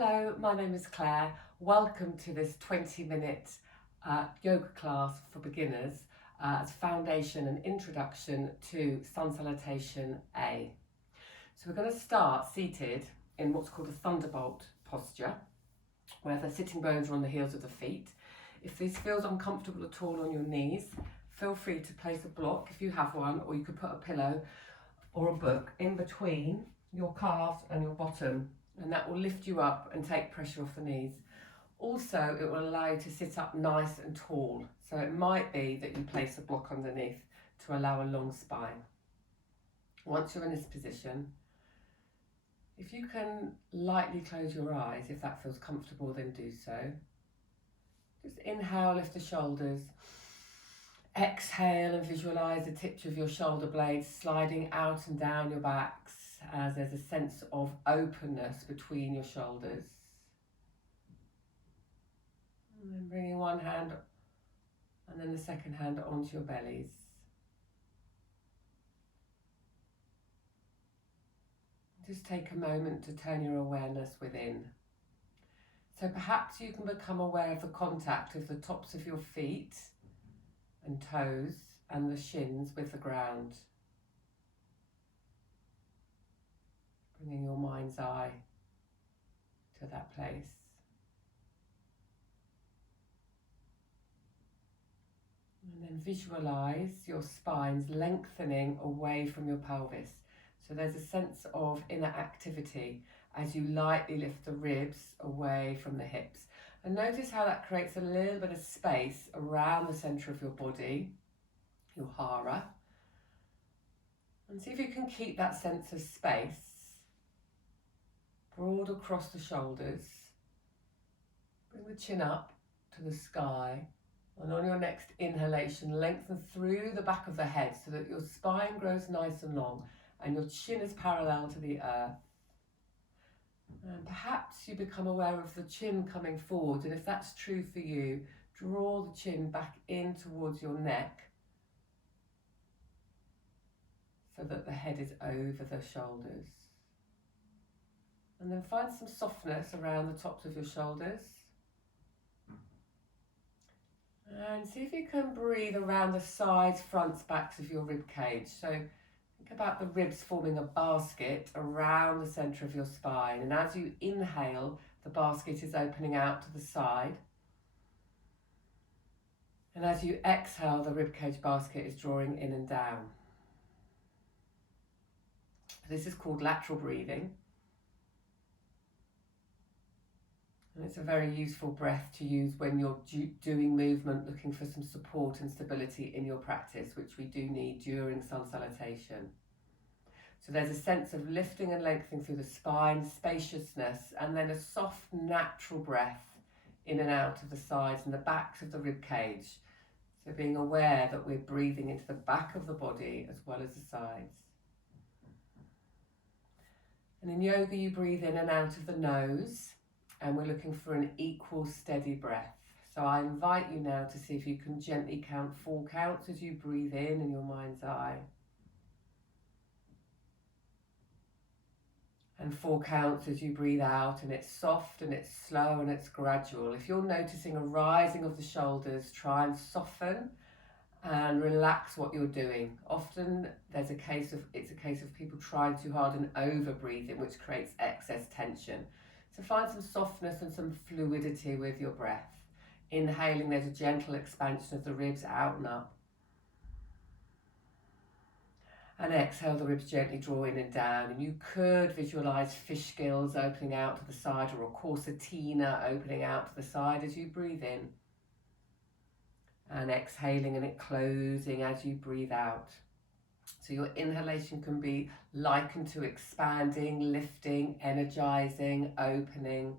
Hello, my name is Claire. Welcome to this 20-minute yoga class for beginners as foundation and introduction to Sun Salutation A. So we're going to start seated in what's called a thunderbolt posture, where the sitting bones are on the heels of the feet. If this feels uncomfortable at all on your knees, feel free to place a block if you have one, or you could put a pillow or a book in between your calves and your bottom, and that will lift you up and take pressure off the knees. Also, it will allow you to sit up nice and tall. So it might be that you place a block underneath to allow a long spine. Once you're in this position, if you can lightly close your eyes, if that feels comfortable, then do so. Just inhale, lift the shoulders. Exhale and visualise the tips of your shoulder blades sliding out and down your backs as there's a sense of openness between your shoulders. And then bringing one hand and then the second hand onto your bellies. Just take a moment to turn your awareness within. So perhaps you can become aware of the contact of the tops of your feet and toes and the shins with the ground. Bringing your mind's eye to that place. And then visualize your spines lengthening away from your pelvis. So there's a sense of inner activity as you lightly lift the ribs away from the hips. And notice how that creates a little bit of space around the centre of your body, your hara. And see if you can keep that sense of space broad across the shoulders. Bring the chin up to the sky, and on your next inhalation, lengthen through the back of the head so that your spine grows nice and long and your chin is parallel to the earth. And perhaps you become aware of the chin coming forward, and if that's true for you, draw the chin back in towards your neck so that the head is over the shoulders. And then find some softness around the tops of your shoulders. And see if you can breathe around the sides, fronts, backs of your rib cage. So think about the ribs forming a basket around the centre of your spine. And as you inhale, the basket is opening out to the side. And as you exhale, the ribcage basket is drawing in and down. This is called lateral breathing. And it's a very useful breath to use when you're doing movement, looking for some support and stability in your practice, which we do need during sun salutation. So there's a sense of lifting and lengthening through the spine, spaciousness, and then a soft, natural breath in and out of the sides and the backs of the rib cage. So being aware that we're breathing into the back of the body as well as the sides. And in yoga, you breathe in and out of the nose, and we're looking for an equal, steady breath. So I invite you now to see if you can gently count 4 counts as you breathe in your mind's eye. And 4 counts as you breathe out, and it's soft and it's slow and it's gradual. If you're noticing a rising of the shoulders, try and soften and relax what you're doing. Often it's a case of people trying too hard and over breathing, which creates excess tension. So find some softness and some fluidity with your breath. Inhaling, there's a gentle expansion of the ribs out and up. And exhale, the ribs gently draw in and down. And you could visualise fish gills opening out to the side, or a corsetina opening out to the side as you breathe in. And exhaling and it closing as you breathe out. So your inhalation can be likened to expanding, lifting, energizing, opening.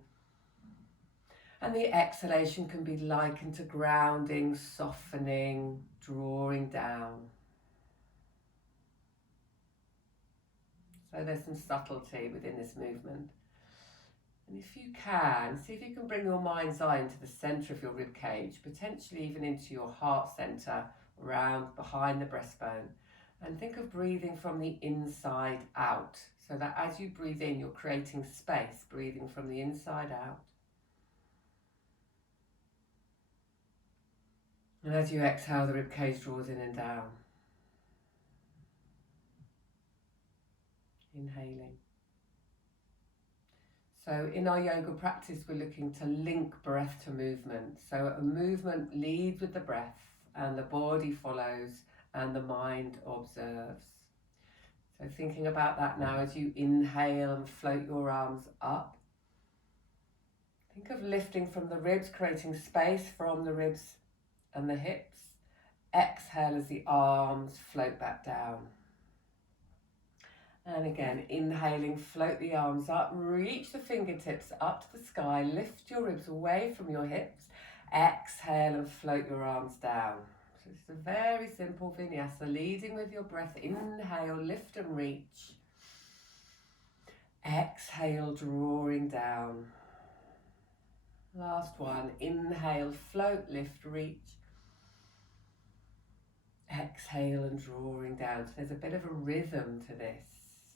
And the exhalation can be likened to grounding, softening, drawing down. So there's some subtlety within this movement. And if you can, see if you can bring your mind's eye into the centre of your rib cage, potentially even into your heart centre, around behind the breastbone. And think of breathing from the inside out, so that as you breathe in, you're creating space, breathing from the inside out. And as you exhale, the ribcage draws in and down. Inhaling. So in our yoga practice, we're looking to link breath to movement. So a movement leads with the breath and the body follows and the mind observes. So thinking about that now as you inhale and float your arms up. Think of lifting from the ribs, creating space from the ribs and the hips. Exhale as the arms float back down. And again, inhaling, float the arms up, reach the fingertips up to the sky, lift your ribs away from your hips. Exhale and float your arms down. So it's a very simple vinyasa, leading with your breath. Inhale, lift and reach. Exhale, drawing down. Last one, inhale, float, lift, reach. Exhale and drawing down. So there's a bit of a rhythm to this.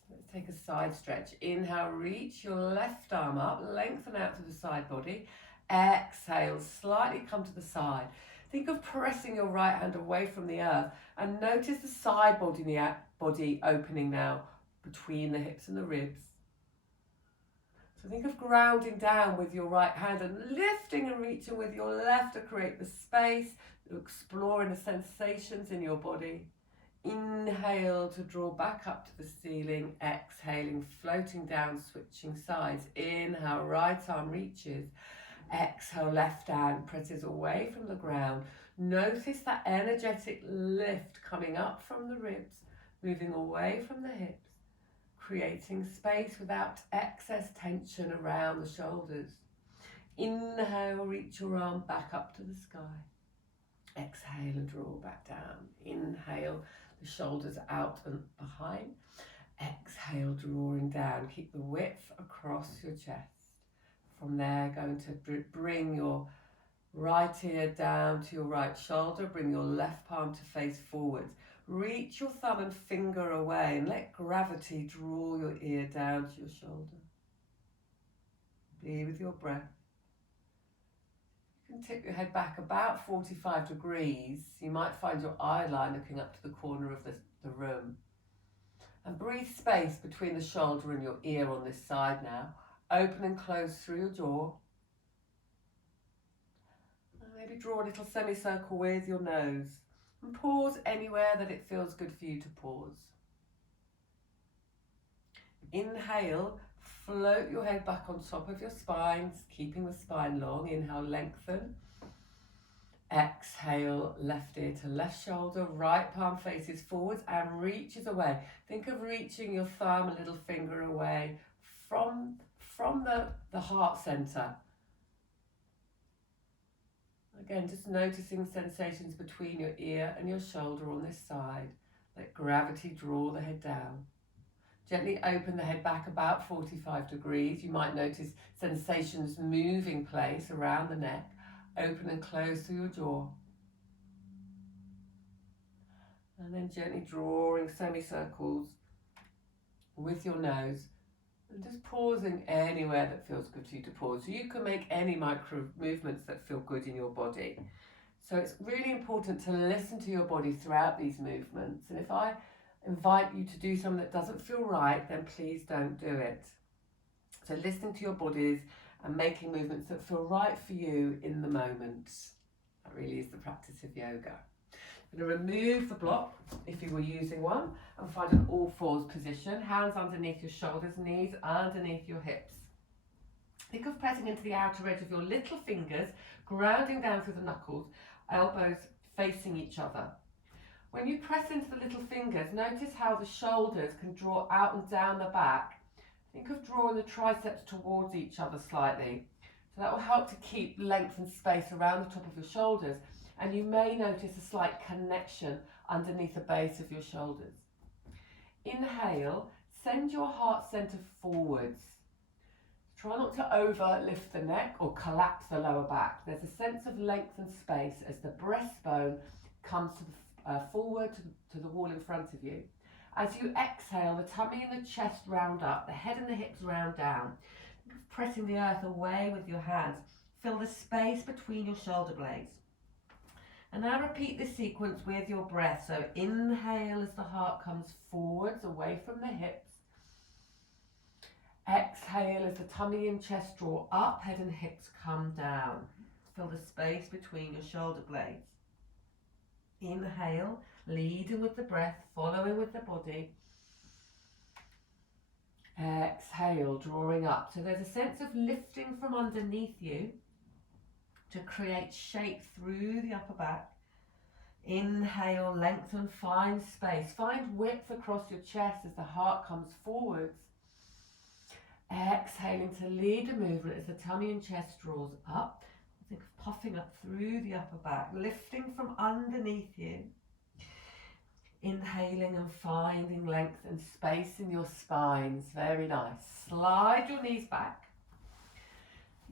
Let's take a side stretch. Inhale, reach your left arm up, lengthen out to the side body. Exhale, slightly come to the side. Think of pressing your right hand away from the earth and notice the side body opening now between the hips and the ribs. So think of grounding down with your right hand and lifting and reaching with your left to create the space, exploring the sensations in your body. Inhale to draw back up to the ceiling, exhaling, floating down, switching sides. Inhale, right arm reaches. Exhale, left hand presses away from the ground. Notice that energetic lift coming up from the ribs, moving away from the hips, creating space without excess tension around the shoulders. Inhale, reach your arm back up to the sky. Exhale and draw back down. Inhale, the shoulders out and behind. Exhale, drawing down. Keep the width across your chest. From there, going to bring your right ear down to your right shoulder. Bring your left palm to face forwards. Reach your thumb and finger away and let gravity draw your ear down to your shoulder. Be with your breath. You can tip your head back about 45 degrees. You might find your eye line looking up to the corner of the room. And breathe space between the shoulder and your ear on this side now. Open and close through your jaw. And maybe draw a little semicircle with your nose. And pause anywhere that it feels good for you to pause. Inhale, float your head back on top of your spine, keeping the spine long. Inhale, lengthen. Exhale, left ear to left shoulder, right palm faces forwards and reaches away. Think of reaching your thumb and little finger away from the heart center. Again, just noticing sensations between your ear and your shoulder on this side. Let gravity draw the head down. Gently open the head back about 45 degrees. You might notice sensations move in place around the neck. Open and close through your jaw. And then gently drawing semicircles with your nose. And just pausing anywhere that feels good for you to pause. So you can make any micro movements that feel good in your body. So it's really important to listen to your body throughout these movements. And if I invite you to do something that doesn't feel right, then please don't do it. So listening to your bodies and making movements that feel right for you in the moment. That really is the practice of yoga. I'm going to remove the block, if you were using one, and find an all fours position. Hands underneath your shoulders, knees underneath your hips. Think of pressing into the outer edge of your little fingers, grounding down through the knuckles, elbows facing each other. When you press into the little fingers, notice how the shoulders can draw out and down the back. Think of drawing the triceps towards each other slightly. So that will help to keep length and space around the top of your shoulders. And you may notice a slight connection underneath the base of your shoulders. Inhale, send your heart center forwards. Try not to overlift the neck or collapse the lower back. There's a sense of length and space as the breastbone comes to forward to the wall in front of you. As you exhale, the tummy and the chest round up, the head and the hips round down, pressing the earth away with your hands. Fill the space between your shoulder blades. And now repeat this sequence with your breath. So inhale as the heart comes forwards, away from the hips. Exhale as the tummy and chest draw up, head and hips come down. Fill the space between your shoulder blades. Inhale, leading with the breath, following with the body. Exhale, drawing up. So there's a sense of lifting from underneath you to create shape through the upper back. Inhale, lengthen, find space. Find width across your chest as the heart comes forwards. Exhaling to lead the movement as the tummy and chest draws up. Think of puffing up through the upper back, lifting from underneath you. Inhaling and finding length and space in your spines. Very nice. Slide your knees back.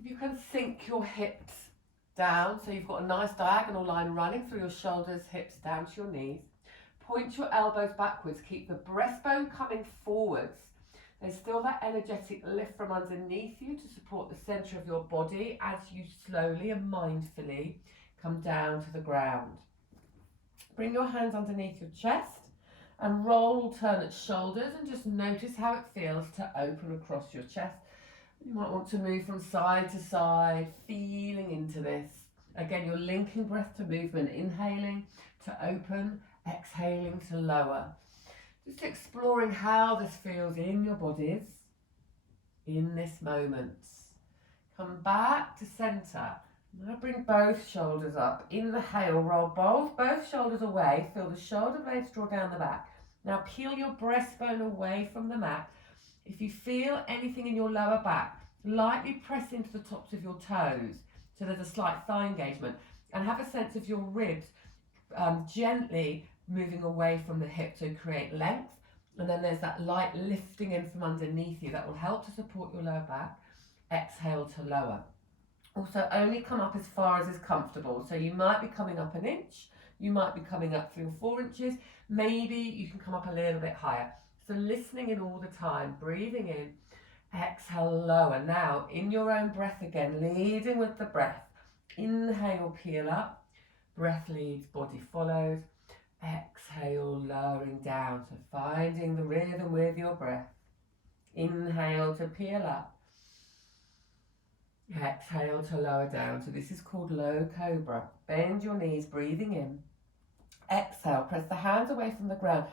You can sink your hips down, so you've got a nice diagonal line running through your shoulders, hips down to your knees. Point your elbows backwards. Keep the breastbone coming forwards. There's still that energetic lift from underneath you to support the centre of your body as you slowly and mindfully come down to the ground. Bring your hands underneath your chest and roll alternate shoulders and just notice how it feels to open across your chest. You might want to move from side to side, feeling into this. Again, you're linking breath to movement, inhaling to open, exhaling to lower. Just exploring how this feels in your bodies in this moment. Come back to centre. Now bring both shoulders up. Inhale, roll both shoulders away. Feel the shoulder blades draw down the back. Now peel your breastbone away from the mat. If you feel anything in your lower back, lightly press into the tops of your toes so there's a slight thigh engagement, and have a sense of your ribs gently moving away from the hip to create length. And then there's that light lifting in from underneath you that will help to support your lower back. Exhale to lower. Also, only come up as far as is comfortable. So you might be coming up an inch, you might be coming up 3 or 4 inches, maybe you can come up a little bit higher. So listening in all the time, breathing in, exhale, lower. Now, in your own breath again, leading with the breath. Inhale, peel up, breath leads, body follows. Exhale, lowering down, so finding the rhythm with your breath. Inhale to peel up. Exhale to lower down. So this is called low cobra. Bend your knees, breathing in. Exhale, press the hands away from the ground.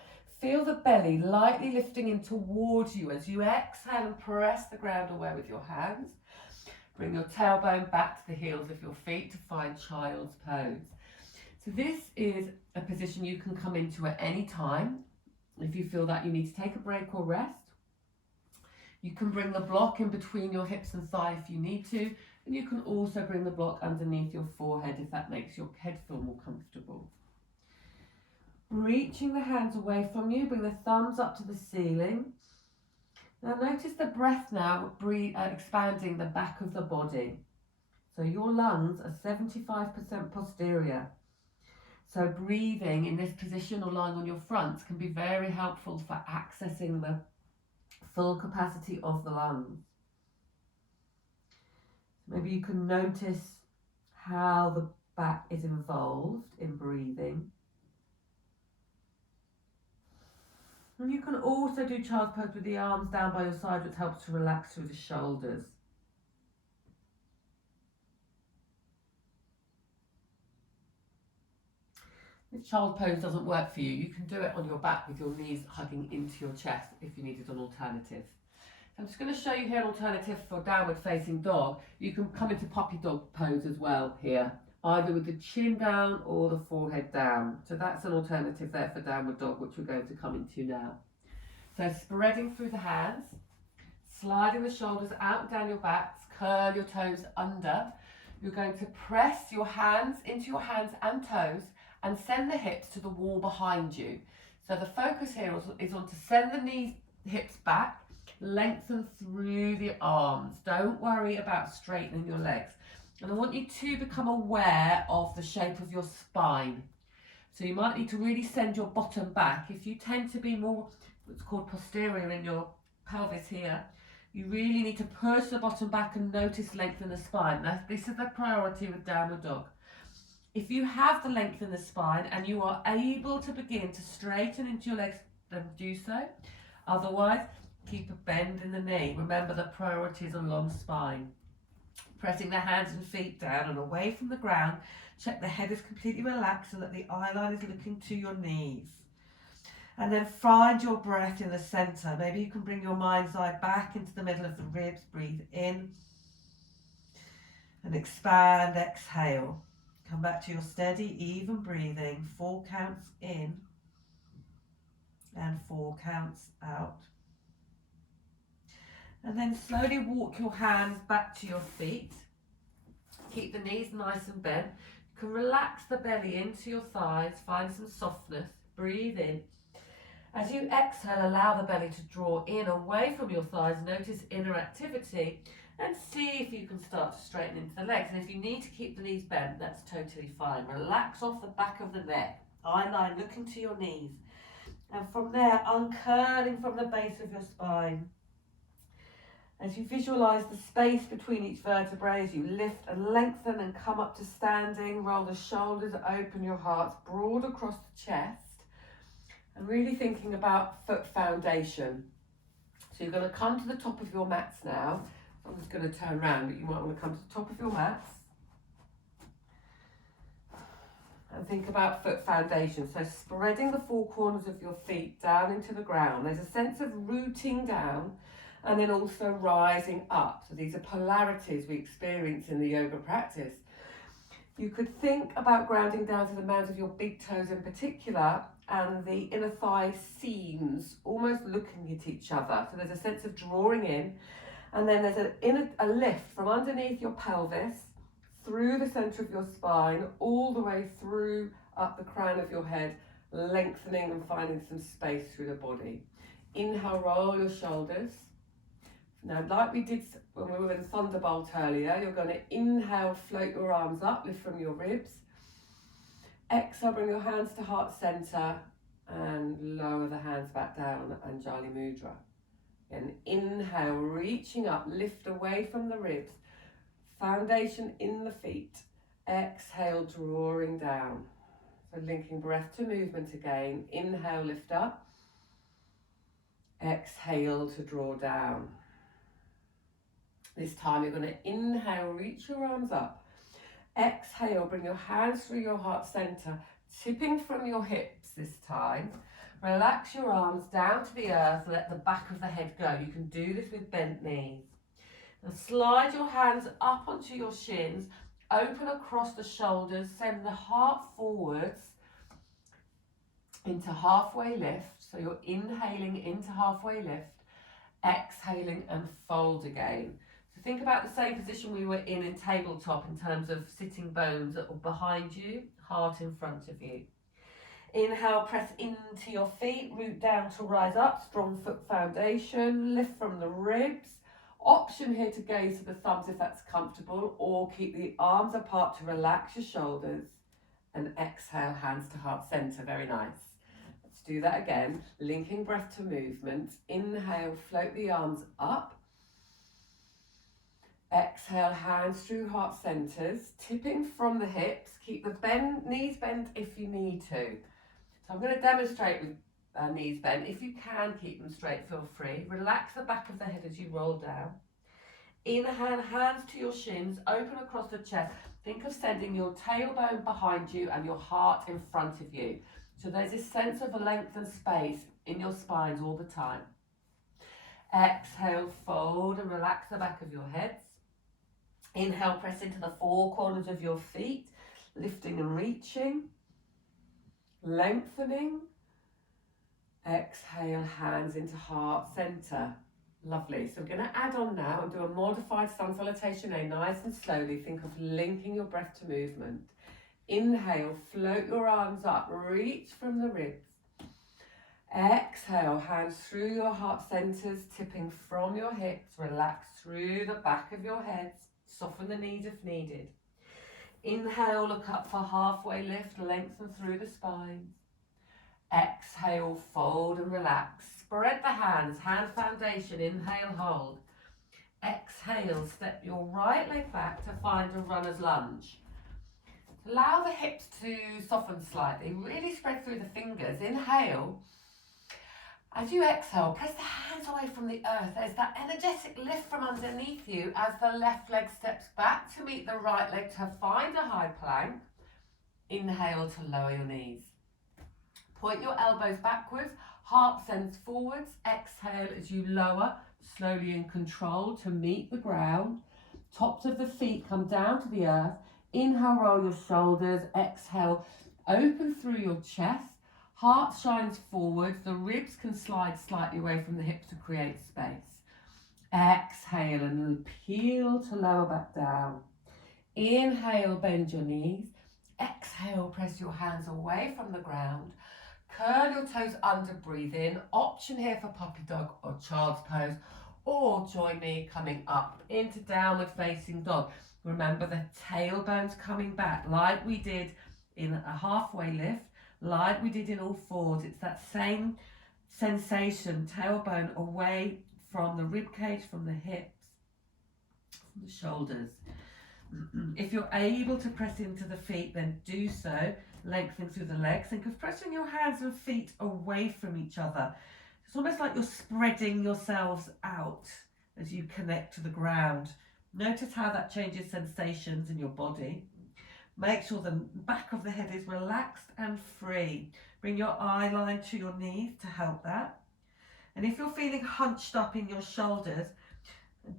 Feel the belly lightly lifting in towards you as you exhale and press the ground away with your hands. Bring your tailbone back to the heels of your feet to find child's pose. So this is a position you can come into at any time. If you feel that you need to take a break or rest, you can bring the block in between your hips and thigh if you need to, and you can also bring the block underneath your forehead if that makes your head feel more comfortable. Reaching the hands away from you, bring the thumbs up to the ceiling. Now notice the breath now, expanding the back of the body. So your lungs are 75% posterior. So breathing in this position or lying on your fronts can be very helpful for accessing the full capacity of the lungs. Maybe you can notice how the back is involved in breathing. And you can also do child's pose with the arms down by your side, which helps to relax through the shoulders. If child's pose doesn't work for you, you can do it on your back with your knees hugging into your chest if you needed an alternative. I'm just going to show you here an alternative for downward facing dog. You can come into puppy dog pose as well here, either with the chin down or the forehead down. So that's an alternative there for downward dog, which we're going to come into now. So spreading through the hands, sliding the shoulders out and down your backs, curl your toes under. You're going to press your hands into your hands and toes and send the hips to the wall behind you. So the focus here is on to send the knees, hips back, lengthen through the arms. Don't worry about straightening your legs. And I want you to become aware of the shape of your spine. So you might need to really send your bottom back. If you tend to be more what's called posterior in your pelvis here, you really need to push the bottom back and notice length in the spine. This is the priority with downward dog. If you have the length in the spine and you are able to begin to straighten into your legs, then do so. Otherwise, keep a bend in the knee. Remember, the priority is a long spine. Pressing the hands and feet down and away from the ground. Check the head is completely relaxed so that the eye line is looking to your knees. And then find your breath in the centre. Maybe you can bring your mind's eye back into the middle of the ribs. Breathe in and expand, exhale. Come back to your steady, even breathing. 4 counts in and 4 counts out. And then slowly walk your hands back to your feet. Keep the knees nice and bent. You can relax the belly into your thighs. Find some softness. Breathe in. As you exhale, allow the belly to draw in away from your thighs. Notice inner activity and see if you can start to straighten into the legs. And if you need to keep the knees bent, that's totally fine. Relax off the back of the neck. Eye line looking to your knees. And from there, uncurling from the base of your spine. As you visualise the space between each vertebrae, as you lift and lengthen and come up to standing, roll the shoulders, open your heart broad across the chest. And really thinking about foot foundation. So you're going to come to the top of your mats now. I'm just going to turn around, but you might want to come to the top of your mats. And think about foot foundation. So spreading the 4 corners of your feet down into the ground. There's a sense of rooting down and then also rising up. So these are polarities we experience in the yoga practice. You could think about grounding down to the mounds of your big toes in particular, and the inner thigh seams almost looking at each other. So there's a sense of drawing in, and then there's a lift from underneath your pelvis, through the centre of your spine, all the way through up the crown of your head, lengthening and finding some space through the body. Inhale, roll your shoulders. Now, like we did when we were in Thunderbolt earlier, you're going to inhale, float your arms up, lift from your ribs. Exhale, bring your hands to heart centre and lower the hands back down, Anjali Mudra. And inhale, reaching up, lift away from the ribs. Foundation in the feet. Exhale, drawing down. So linking breath to movement again. Inhale, lift up. Exhale to draw down. This time you're going to inhale, reach your arms up. Exhale, bring your hands through your heart centre, tipping from your hips this time. Relax your arms down to the earth, let the back of the head go. You can do this with bent knees. Now slide your hands up onto your shins, open across the shoulders, send the heart forwards into halfway lift. So you're inhaling into halfway lift, exhaling and fold again. So think about the same position we were in tabletop in terms of sitting bones that were behind you, heart in front of you. Inhale, press into your feet, root down to rise up, strong foot foundation, lift from the ribs. Option here to gaze to the thumbs if that's comfortable, or keep the arms apart to relax your shoulders. And exhale, hands to heart centre, very nice. Let's do that again, linking breath to movement. Inhale, float the arms up. Exhale, hands through heart centres, tipping from the hips. Keep the knees bent if you need to. So I'm going to demonstrate with knees bent. If you can keep them straight, feel free. Relax the back of the head as you roll down. Inhale, hands to your shins, open across the chest. Think of sending your tailbone behind you and your heart in front of you. So there's this sense of a length and space in your spines all the time. Exhale, fold and relax the back of your heads. Inhale, press into the 4 corners of your feet, lifting and reaching, lengthening. Exhale, hands into heart centre. Lovely. So we're going to add on now and do a modified Sun Salutation A, nice and slowly. Think of linking your breath to movement. Inhale, float your arms up, reach from the ribs. Exhale, hands through your heart centres, tipping from your hips. Relax through the back of your head. Soften the knees if needed. Inhale, look up for halfway lift, lengthen through the spine. Exhale, fold and relax. Spread the hands, hand foundation, inhale, hold. Exhale, step your right leg back to find a runner's lunge. Allow the hips to soften slightly, really spread through the fingers. Inhale. As you exhale, press the hands away from the earth. There's that energetic lift from underneath you as the left leg steps back to meet the right leg to find a high plank. Inhale to lower your knees. Point your elbows backwards, heart sends forwards. Exhale as you lower, slowly in control to meet the ground. Tops of the feet come down to the earth. Inhale, roll your shoulders. Exhale, open through your chest. Heart shines forward. The ribs can slide slightly away from the hips to create space. Exhale and peel to lower back down. Inhale, bend your knees. Exhale, press your hands away from the ground. Curl your toes under, breathe in. Option here for puppy dog or child's pose, or join me coming up into downward facing dog. Remember the tailbone's coming back like we did in a halfway lift, like we did in all fours. It's that same sensation, tailbone away from the rib cage, from the hips, from the shoulders. If you're able to press into the feet, then do so. Lengthen through the legs. Think of pressing your hands and feet away from each other. It's almost like you're spreading yourselves out as you connect to the ground. Notice how that changes sensations in your body. Make sure the back of the head is relaxed and free. Bring your eye line to your knees to help that. And if you're feeling hunched up in your shoulders,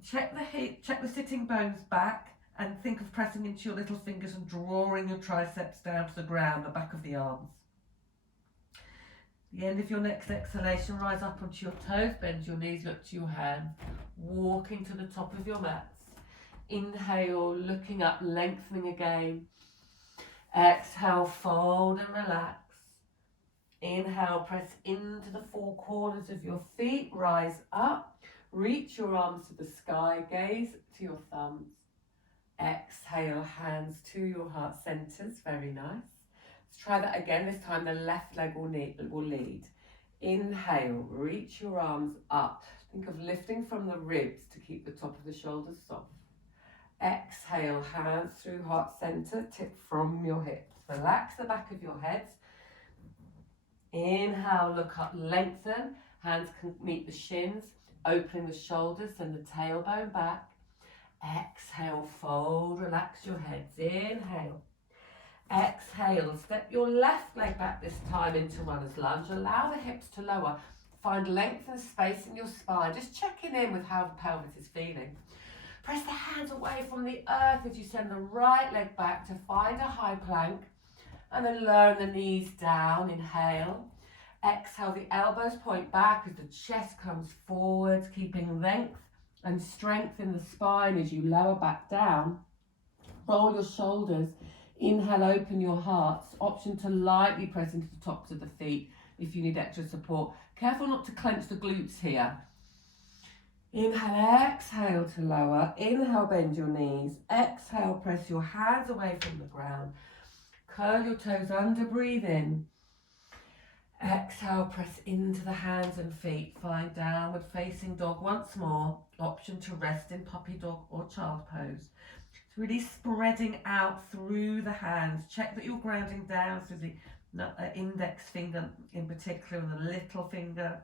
check the sitting bones back. And think of pressing into your little fingers and drawing your triceps down to the ground, the back of the arms. At the end of your next exhalation, rise up onto your toes, bend your knees, look to your hands, walking to the top of your mats. Inhale, looking up, lengthening again. Exhale, fold and relax. Inhale, press into the four corners of your feet, rise up, reach your arms to the sky, gaze to your thumbs. Exhale, hands to your heart centers. Very nice. Let's try that again. This time the left leg will lead. Inhale, reach your arms up. Think of lifting from the ribs to keep the top of the shoulders soft. Exhale, hands through heart center, tip from your hips. Relax the back of your heads. Inhale, look up, lengthen. Hands can meet the shins, opening the shoulders, send the tailbone back. Exhale, fold, relax your heads. Inhale. Exhale, step your left leg back this time into runner's lunge. Allow the hips to lower. Find length and space in your spine. Just checking in with how the pelvis is feeling. Press the hands away from the earth as you send the right leg back to find a high plank. And then lower the knees down. Inhale. Exhale, the elbows point back as the chest comes forward, keeping length and strength in the spine as you lower back down. Roll your shoulders. Inhale, open your hearts. Option to lightly press into the tops of the feet if you need extra support. Careful not to clench the glutes here. Inhale, exhale to lower. Inhale, bend your knees. Exhale, press your hands away from the ground. Curl your toes under, breathe in. Exhale, press into the hands and feet. Find downward facing dog once more. Option to rest in puppy dog or child pose. It's really spreading out through the hands. Check that you're grounding down through the index finger in particular and the little finger.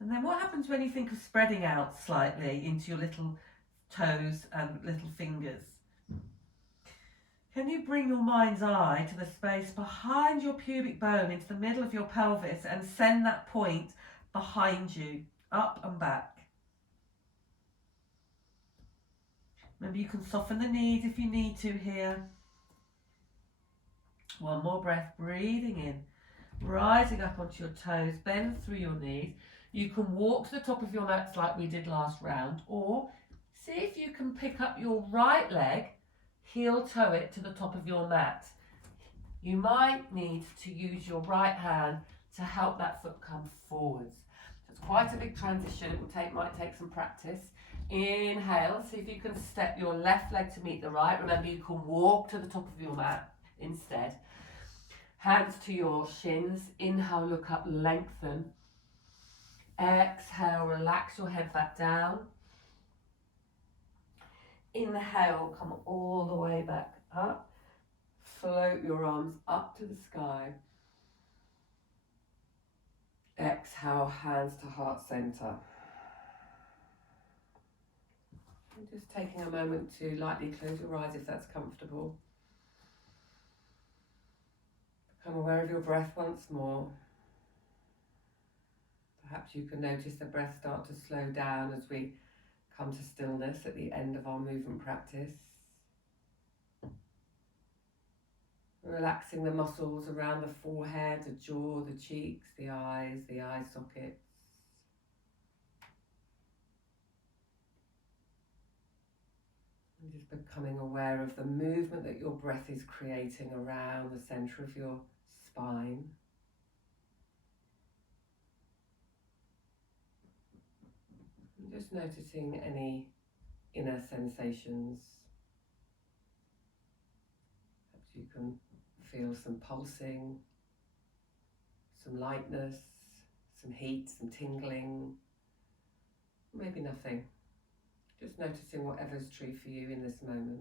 And then what happens when you think of spreading out slightly into your little toes and little fingers? Can you bring your mind's eye to the space behind your pubic bone into the middle of your pelvis and send that point behind you, up and back? Maybe you can soften the knees if you need to here. One more breath, breathing in, rising up onto your toes, bend through your knees. You can walk to the top of your mats like we did last round, or see if you can pick up your right leg, heel toe it to the top of your mat. You might need to use your right hand to help that foot come forwards. It's quite a big transition. It might take some practice. Inhale, see if you can step your left leg to meet the right. Remember, you can walk to the top of your mat instead. Hands to your shins. Inhale, look up, lengthen. Exhale, relax your head back down. Inhale, come all the way back up. Float your arms up to the sky. Exhale, hands to heart center. And just taking a moment to lightly close your eyes if that's comfortable. Become aware of your breath once more. Perhaps you can notice the breath start to slow down as we come to stillness at the end of our movement practice. Relaxing the muscles around the forehead, the jaw, the cheeks, the eye sockets. And just becoming aware of the movement that your breath is creating around the centre of your spine. And just noticing any inner sensations. Perhaps you can feel some pulsing, some lightness, some heat, some tingling, maybe nothing. Just noticing whatever's true for you in this moment.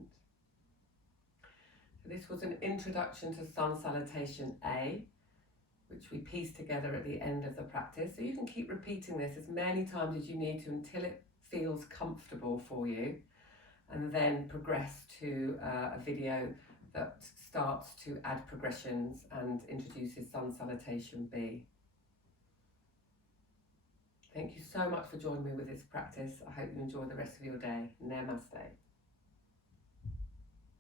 So this was an introduction to Sun Salutation A, which we pieced together at the end of the practice. So you can keep repeating this as many times as you need to until it feels comfortable for you, and then progress to a video that starts to add progressions and introduces Sun Salutation B. Thank you so much for joining me with this practice. I hope you enjoy the rest of your day. Namaste.